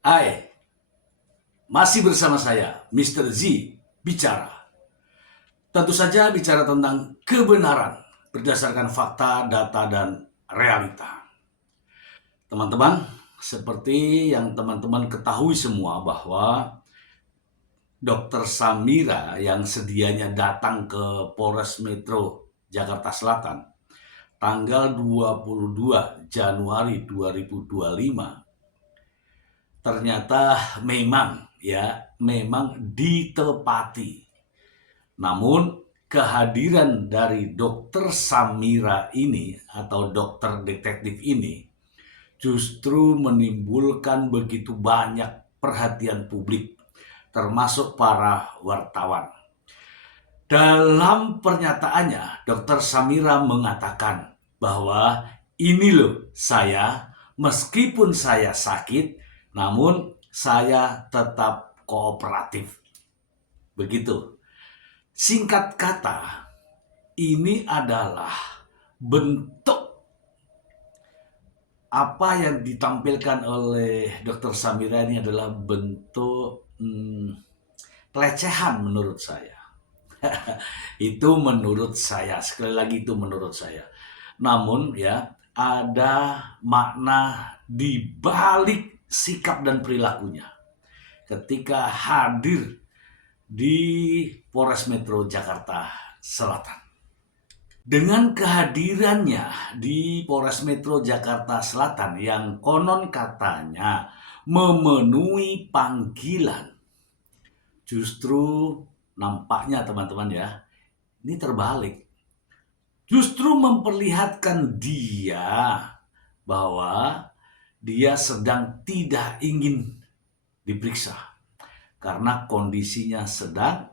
Hai, masih bersama saya, Mr. Z, bicara. Tentu saja bicara tentang kebenaran berdasarkan fakta, data, dan realita. Teman-teman, seperti yang teman-teman ketahui semua bahwa Dr. Samira yang sedianya datang ke Polres Metro Jakarta Selatan tanggal 22 Januari 2025 ternyata memang ditepati. Namun kehadiran dari dokter Samira ini atau dokter detektif ini justru menimbulkan begitu banyak perhatian publik, termasuk para wartawan. Dalam pernyataannya, dokter Samira mengatakan bahwa ini loh saya, meskipun saya sakit, namun saya tetap kooperatif. Begitu. Singkat kata, ini adalah bentuk apa yang ditampilkan oleh Dr. Samira ini adalah bentuk pelecehan menurut saya. Itu menurut saya, sekali lagi itu menurut saya. Namun ya, ada makna di balik sikap dan perilakunya ketika hadir di Polres Metro Jakarta Selatan. Dengan kehadirannya di Polres Metro Jakarta Selatan yang konon katanya memenuhi panggilan, justru nampaknya teman-teman ya, ini terbalik. Justru memperlihatkan dia bahwa dia sedang tidak ingin diperiksa karena kondisinya sedang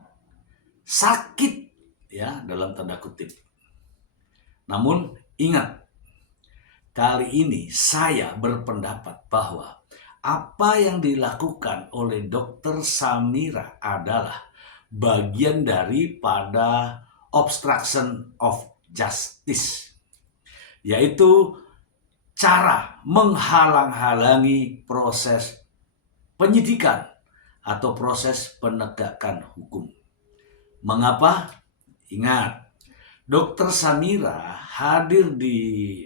sakit ya, dalam tanda kutip. Namun ingat, kali ini saya berpendapat bahwa apa yang dilakukan oleh Dr. Samira adalah bagian daripada obstruction of justice, yaitu cara menghalang-halangi proses penyidikan atau proses penegakan hukum. Mengapa? Ingat, Dr. Samira hadir di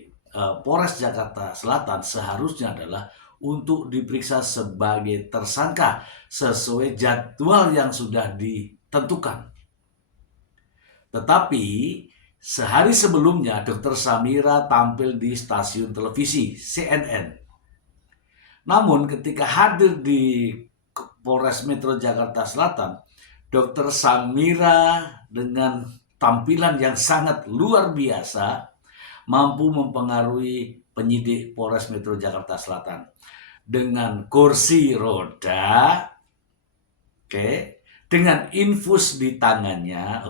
Polres Jakarta Selatan seharusnya adalah untuk diperiksa sebagai tersangka sesuai jadwal yang sudah ditentukan. Tetapi sehari sebelumnya Dr. Samira tampil di stasiun televisi CNN. Namun ketika hadir di Polres Metro Jakarta Selatan, Dr. Samira dengan tampilan yang sangat luar biasa mampu mempengaruhi penyidik Polres Metro Jakarta Selatan dengan kursi roda, dengan infus di tangannya,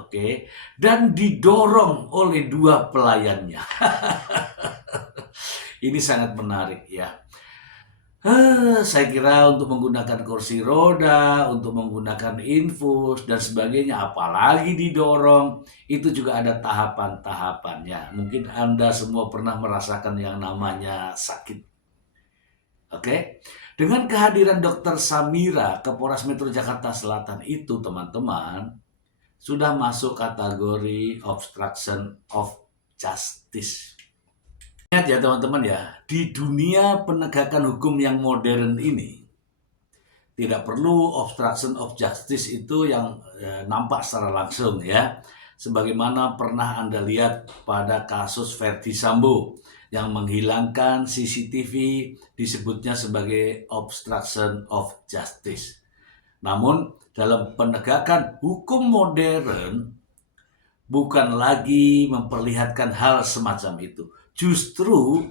dan didorong oleh dua pelayannya. Ini sangat menarik ya. Saya kira untuk menggunakan kursi roda, untuk menggunakan infus dan sebagainya, apalagi didorong, itu juga ada tahapan-tahapannya. Mungkin Anda semua pernah merasakan yang namanya sakit. Dengan kehadiran Dr. Samira ke Polres Metro Jakarta Selatan itu, teman-teman, sudah masuk kategori obstruction of justice. Ingat ya teman-teman ya, di dunia penegakan hukum yang modern ini, tidak perlu obstruction of justice itu yang nampak secara langsung ya. Sebagaimana pernah Anda lihat pada kasus Verdi Sambo yang menghilangkan CCTV, disebutnya sebagai obstruction of justice. Namun dalam penegakan hukum modern bukan lagi memperlihatkan hal semacam itu. Justru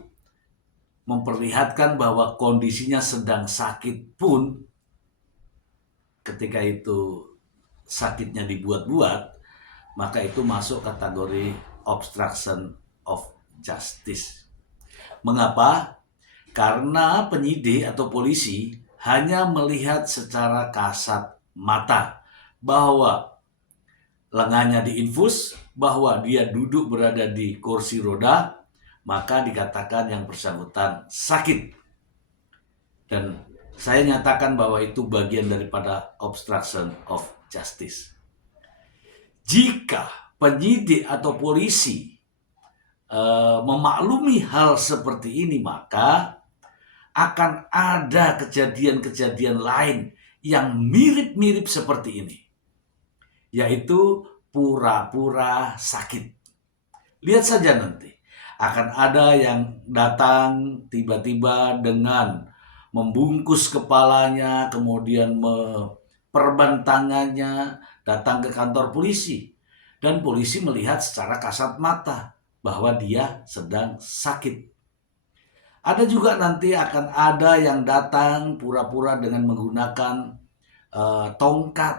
memperlihatkan bahwa kondisinya sedang sakit pun ketika itu sakitnya dibuat-buat, maka itu masuk kategori obstruction of justice. Mengapa? Karena penyidik atau polisi hanya melihat secara kasat mata bahwa lengannya diinfus, bahwa dia duduk berada di kursi roda, maka dikatakan yang bersangkutan sakit. Dan Saya nyatakan bahwa itu bagian daripada obstruction of justice. Jika penyidik atau polisi memaklumi hal seperti ini, maka akan ada kejadian-kejadian lain yang mirip-mirip seperti ini, yaitu pura-pura sakit. Lihat saja nanti, akan ada yang datang tiba-tiba dengan membungkus kepalanya, kemudian memperban tangannya, datang ke kantor polisi. Dan polisi melihat secara kasat mata bahwa dia sedang sakit. Ada juga nanti akan ada yang datang pura-pura dengan menggunakan tongkat,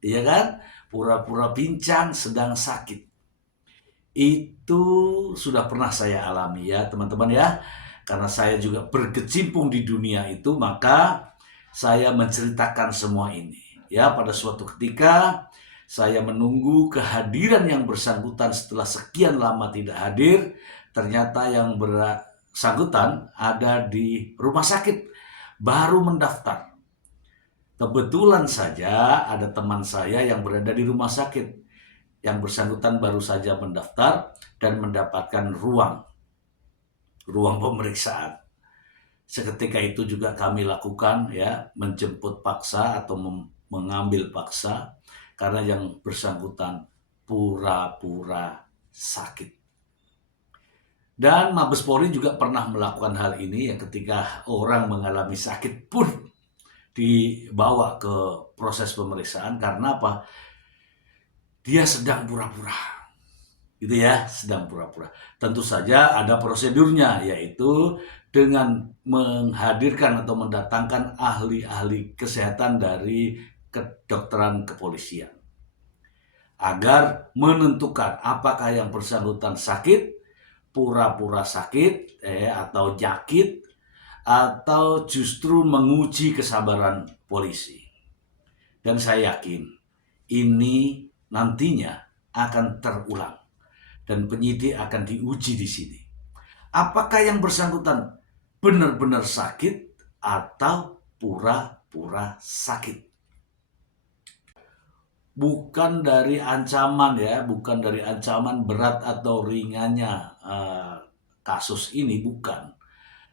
ya kan? Pura-pura pincang sedang sakit. Itu sudah pernah saya alami ya teman-teman ya. Karena saya juga berkecimpung di dunia itu, maka saya menceritakan semua ini. Ya, pada suatu ketika saya menunggu kehadiran yang bersangkutan setelah sekian lama tidak hadir. Ternyata yang bersangkutan ada di rumah sakit, baru mendaftar. Kebetulan saja ada teman saya yang berada di rumah sakit. Yang bersangkutan baru saja mendaftar dan mendapatkan ruang pemeriksaan. Seketika itu juga kami lakukan ya, menjemput paksa atau mengambil paksa karena yang bersangkutan pura-pura sakit. Dan Mabes Polri juga pernah melakukan hal ini ya, ketika orang mengalami sakit pun dibawa ke proses pemeriksaan. Karena apa? Dia sedang pura-pura. Gitu ya, sedang pura-pura. Tentu saja ada prosedurnya, yaitu dengan menghadirkan atau mendatangkan ahli-ahli kesehatan dari kedokteran kepolisian agar menentukan apakah yang bersangkutan sakit, pura-pura sakit atau jakit, atau justru menguji kesabaran polisi. Dan saya yakin ini nantinya akan terulang dan penyidik akan diuji di sini. Apakah yang bersangkutan benar-benar sakit atau pura-pura sakit? Bukan dari ancaman ya, bukan dari ancaman berat atau ringannya kasus ini, bukan.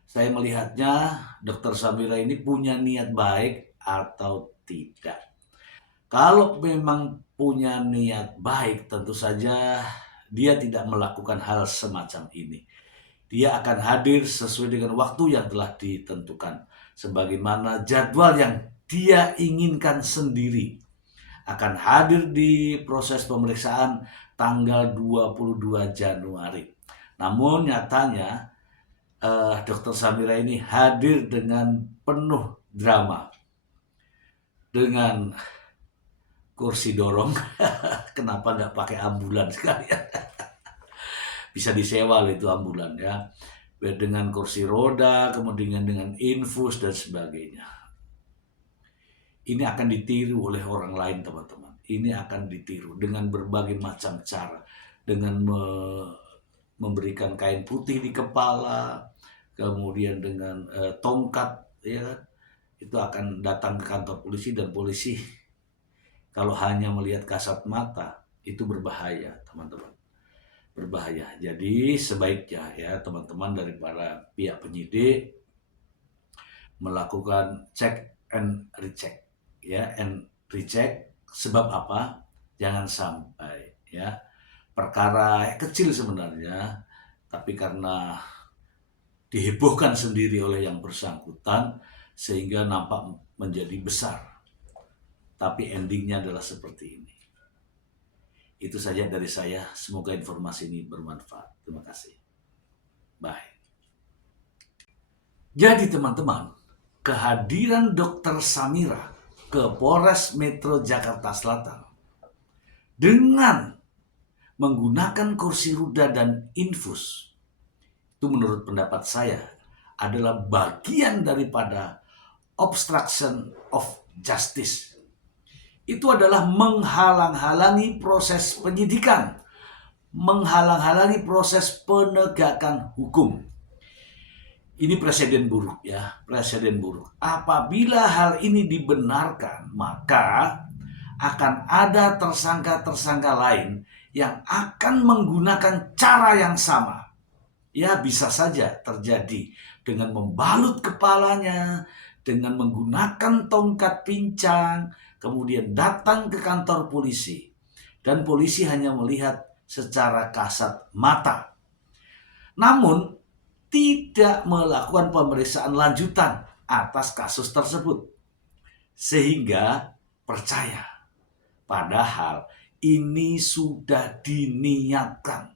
Saya melihatnya Dr. Samira ini punya niat baik atau tidak. Kalau memang punya niat baik, tentu saja dia tidak melakukan hal semacam ini. Dia akan hadir sesuai dengan waktu yang telah ditentukan, sebagaimana jadwal yang dia inginkan sendiri. Akan hadir di proses pemeriksaan tanggal 22 Januari. Namun nyatanya Dr. Samira ini hadir dengan penuh drama, dengan kursi dorong. Kenapa nggak pakai ambulan sekalian? Bisa disewa itu ambulan ya, dengan kursi roda, kemudian dengan infus dan sebagainya. Ini akan ditiru oleh orang lain teman-teman. Ini akan ditiru dengan berbagai macam cara, dengan memberikan kain putih di kepala, kemudian dengan tongkat, ya kan? Itu akan datang ke kantor polisi, dan polisi kalau hanya melihat kasat mata itu berbahaya teman-teman, berbahaya. Jadi sebaiknya ya teman-teman dari para pihak penyidik melakukan check and recheck ya, and recheck. Sebab apa? Jangan sampai ya perkara kecil sebenarnya, tapi karena dihebohkan sendiri oleh yang bersangkutan sehingga nampak menjadi besar, tapi endingnya adalah seperti ini. Itu saja dari saya. Semoga informasi ini bermanfaat. Terima kasih. Bye. Jadi teman-teman, kehadiran Dr. Samira ke Polres Metro Jakarta Selatan dengan menggunakan kursi roda dan infus, itu menurut pendapat saya adalah bagian daripada obstruction of justice. Itu adalah menghalang-halangi proses penyidikan, menghalang-halangi proses penegakan hukum. Ini presiden buruk ya, presiden buruk. Apabila hal ini dibenarkan, maka akan ada tersangka-tersangka lain yang akan menggunakan cara yang sama. Ya, bisa saja terjadi dengan membalut kepalanya, dengan menggunakan tongkat pincang, kemudian datang ke kantor polisi. Dan polisi hanya melihat secara kasat mata. Namun, tidak melakukan pemeriksaan lanjutan atas kasus tersebut. Sehingga percaya, padahal ini sudah diniatkan.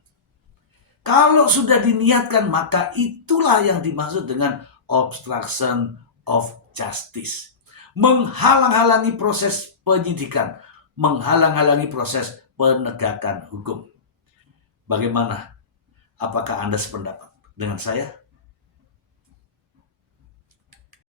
Kalau sudah diniatkan, maka itulah yang dimaksud dengan obstruction of justice. Menghalang-halangi proses penyidikan, menghalang-halangi proses penegakan hukum. Bagaimana? Apakah Anda sependapat dengan saya?